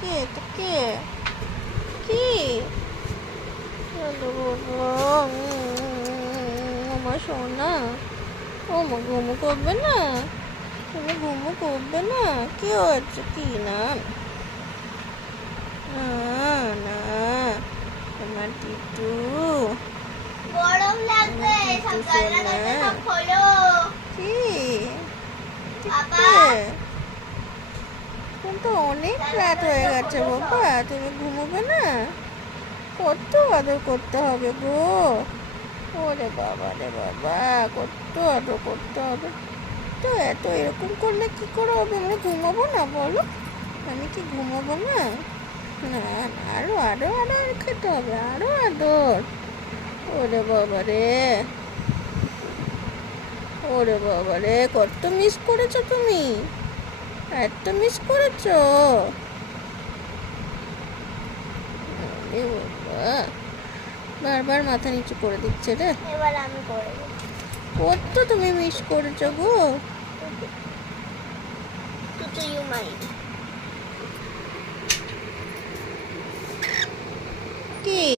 কে তো কে কি হ্যালো বাবা আমার সোনা ও মা ঘুমো করবে না তুমি ঘুমো করবে না কি হয়েছে কি না না না আমার টিটু গরম লাগবে সব জানলা দরজা সব খোলো কি বাবা কিন্তু অনেক রাত হয়ে গেছে বাবা তুমি ঘুমোবে না কত আদর করতে হবে গো ওরে বাবা রে বাবা কত আদর করতে হবে তো এত এরকম করলে কি করে হবে আমরা ঘুমাবো না বলো আমি কি ঘুমাবো না না না আরো আরো আরো খেতে হবে আরো আদর ওরে বাবা রে ওরে বাবা রে কত মিস করেছো তুমি এত মিস করেছো আরে বাবা বারবার মাথা নিচু করে দিচ্ছে রে এবার আমি করে দেব কত তুমি মিস করেছো গো তুই ইউ মাইন্ড